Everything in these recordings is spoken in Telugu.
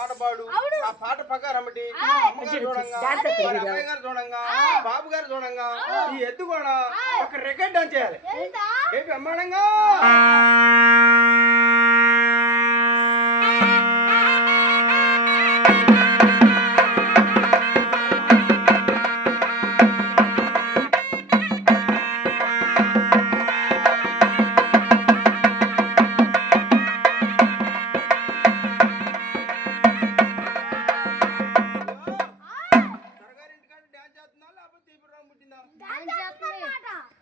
పాట పాడు ఆ పాట ప్రకారం అమ్మగారు చూడంగా మరి అబ్బాయి గారు చూడంగా బాబు గారు చూడంగా ఈ ఎద్దు కూడా ఒక రికార్డ్ డాన్స్ చేయాలి ఏ బ్రహ్మాండంగా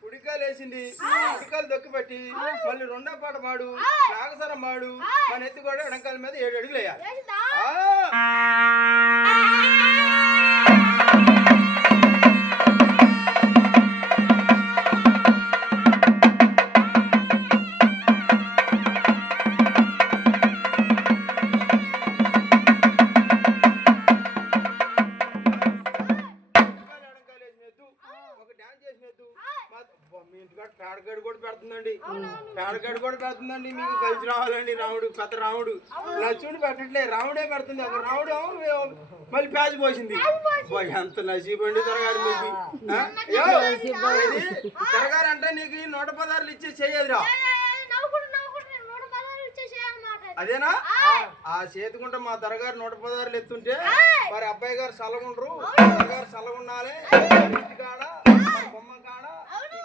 కుడికాలేసింది కుడికాలు దొక్కిపెట్టి మళ్ళీ రెండో పాట పాడు నాగసరం పాడు మన ఎత్తు కూడా ఎడంకాల మీద 7 అడుగులు వేయాలి పేడగడ్డి కూడా పెడుతుందండి మీకు కలిసి రావాలండి రాముడు కొత్త రాముడు నచ్చుడు పెట్టట్లే రాముడే పెడుతుంది ఒక రాముడు మళ్ళీ ప్యాజ్ పోసింది ఎంత నసీబండి త్వరగారు మీకు త్వరగారు అంటే నీకు 116 ఇచ్చే చేయదురా అదేనా ఆ చేతికుంట మా దొరగారు 116 ఎత్తుంటే వారి అబ్బాయి గారు సలగుండ్రు గారు సలగుండాలి కాడ బొమ్మ కాడ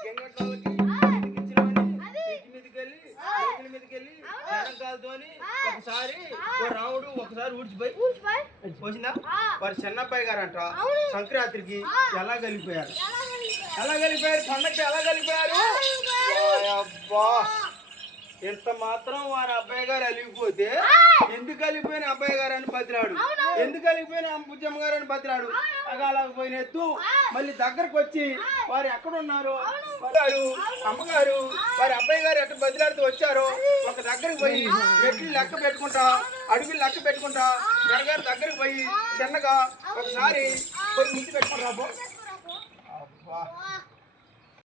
గంగట్లకి మీదకెళ్ళి కాలుతోని ఒకసారి రాముడు ఒకసారి ఊడ్చిపోయి పోసిందా వారి చిన్నబ్బాయి గారు అంట సంక్రాంతికి ఎలా కలిగిపోయారు పండగకి ఎలా కలిగిపోయారు అబ్బా ఎంత మాత్రం వారి అబ్బాయి గారు అలిగిపోతే ఎందుకు కలిగిపోయిన అబ్బాయి గారు అని బతిలాడు ఎందుకు కలిగిపోయిన బుజ్జమ్మ గారు అని బతిలాడు అగాలకపోయిన ఎత్తు మళ్ళీ దగ్గరకు వచ్చి వారు ఎక్కడున్నారు అమ్మగారు వారి అబ్బాయి గారు ఎక్కడ బతిలాడుతూ వచ్చారో ఒక దగ్గరకు పోయి మెట్లు లెక్క పెట్టుకుంటా అడుగులు లెక్క పెట్టుకుంటా గారు దగ్గరకు పోయి చిన్నగా ఒకసారి పోయి ముందు పెట్టుకుంటా అబ్బా